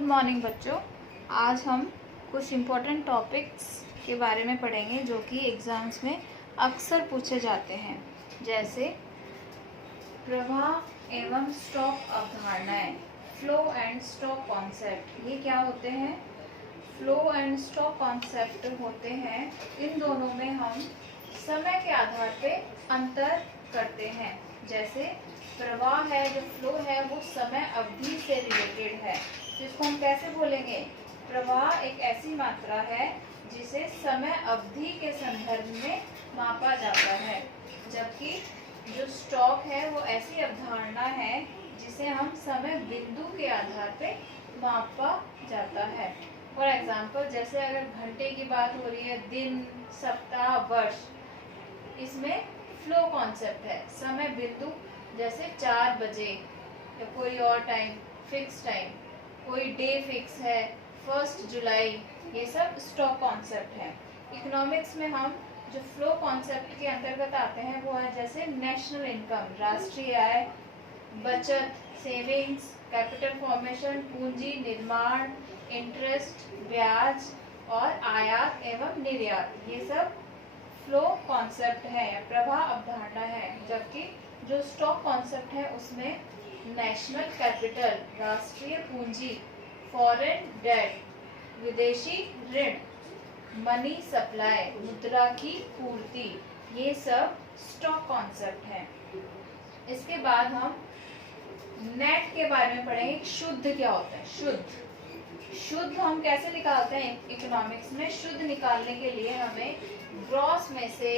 Good morning बच्चों। आज हम कुछ इम्पोर्टेंट टॉपिक्स के बारे में पढ़ेंगे जो कि एग्ज़ाम्स में अक्सर पूछे जाते हैं, जैसे प्रवाह एवं स्टॉक अवधारणाएं, फ्लो एंड स्टॉक कॉन्सेप्ट। ये क्या होते हैं? फ्लो एंड स्टॉक कॉन्सेप्ट होते हैं, इन दोनों में हम समय के आधार पे अंतर करते हैं। जैसे प्रवाह है, जो फ्लो है, वो समय अवधि से रिलेटेड है, जिसको हम कैसे बोलेंगे? प्रवाह एक ऐसी मात्रा है जिसे समय अवधि के संदर्भ में मापा जाता है, जबकि जो स्टॉक है वो ऐसी अवधारणा है जिसे हम समय बिंदु के आधार पे मापा जाता है। फॉर एग्जाम्पल, जैसे अगर घंटे की बात हो रही है, दिन, सप्ताह, वर्ष, इसमें फ्लो कॉन्सेप्ट है। समय बिंदु जैसे 4 बजे या कोई और टाइम, फिक्स टाइम, कोई डे फिक्स है, 1 जुलाई, ये सब स्टॉक कॉन्सेप्ट है। इकोनॉमिक्स में हम जो फ्लो कॉन्सेप्ट के अंतर्गत आते हैं वो है जैसे नेशनल इनकम, राष्ट्रीय आय, बचत, सेविंग्स, कैपिटल फॉर्मेशन, पूंजी निर्माण, इंटरेस्ट, ब्याज और आयात एवं निर्यात, ये सब फ्लो कॉन्सेप्ट है या प्रवाह अवधारणा है। जबकि जो स्टॉक कॉन्सेप्ट है उसमें नेशनल कैपिटल, राष्ट्रीय पूंजी, फॉरेन डेट, विदेशी ऋण, मनी सप्लाई, मुद्रा की पूर्ति, ये सब स्टॉक कॉन्सेप्ट है। इसके बाद हम नेट के बारे में पढ़ेंगे। शुद्ध क्या होता है? शुद्ध हम कैसे निकालते हैं? इकोनॉमिक्स में शुद्ध निकालने के लिए हमें ग्रॉस में से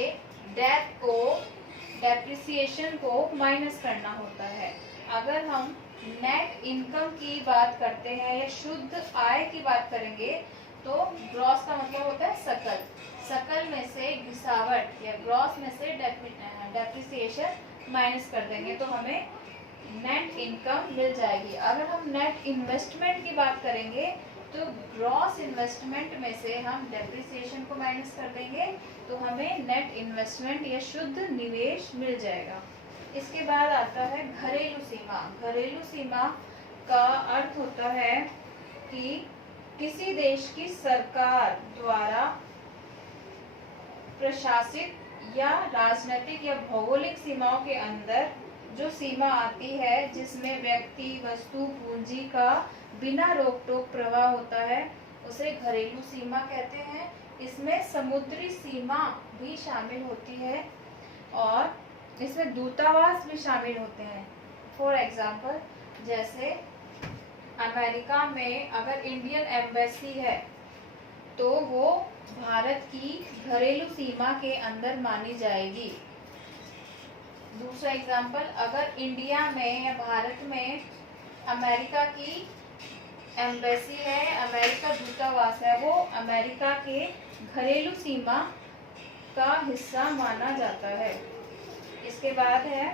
डेप्रिसिएशन को माइनस करना होता है। अगर हम नेट इनकम की बात करते हैं या शुद्ध आय की बात करेंगे तो ग्रॉस का मतलब होता है सकल। सकल में से घिसावट या ग्रॉस में से डेप्रिसिएशन माइनस कर देंगे तो हमें नेट इनकम मिल जाएगी। अगर हम नेट इन्वेस्टमेंट की बात करेंगे तो ग्रॉस इन्वेस्टमेंट में से हम डेप्रिसिएशन को माइनस कर देंगे तो हमें नेट इन्वेस्टमेंट या शुद्ध निवेश मिल जाएगा। इसके बाद आता है घरेलू सीमा। घरेलू सीमा का अर्थ होता है कि किसी देश की सरकार द्वारा प्रशासित या राजनीतिक या भौगोलिक सीमाओं के अंदर जो सीमा आती है जिसमें व्यक्ति, वस्तु, पूंजी का बिना रोक टोक प्रवाह होता है, उसे घरेलू सीमा कहते हैं। इसमें समुद्री सीमा भी शामिल होती है और इसमें दूतावास भी शामिल होते हैं। फॉर एग्जाम्पल, जैसे अमेरिका में अगर इंडियन एम्बेसी है तो वो भारत की घरेलू सीमा के अंदर मानी जाएगी। दूसरा एग्जाम्पल, अगर इंडिया में या भारत में अमेरिका की एम्बेसी है, अमेरिका दूतावास है, वो अमेरिका के घरेलू सीमा का हिस्सा माना जाता है। इसके बाद है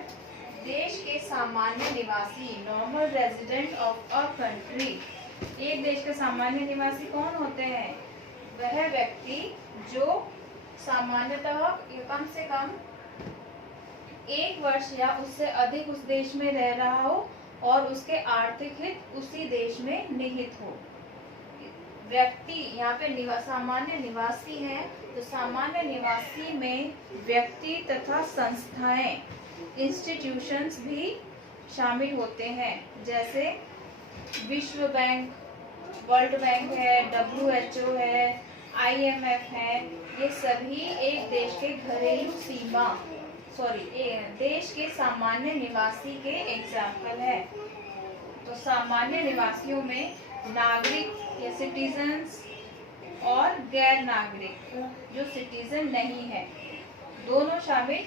देश के सामान्य निवासी, normal resident of a country. एक देश के सामान्य निवासी कौन होते हैं? वह व्यक्ति जो सामान्यतः कम से कम 1 वर्ष या उससे अधिक उस देश में रह रहा हो और उसके आर्थिक हित उसी देश में निहित हो। व्यक्ति यहाँ पे सामान्य निवासी है, तो सामान्य निवासी में व्यक्ति तथा संस्थाएं, इंस्टीट्यूशंस भी शामिल होते हैं। जैसे विश्व बैंक, वर्ल्ड बैंक है, WHO है, IMF है, ये सभी एक देश के घरेलू सीमा देश के सामान्य निवासी के एग्जाम्पल है। तो सामान्य निवासियों में नागरिक या सिटीजन्स और गैर नागरिक जो सिटीजन नहीं है, दोनों शामिल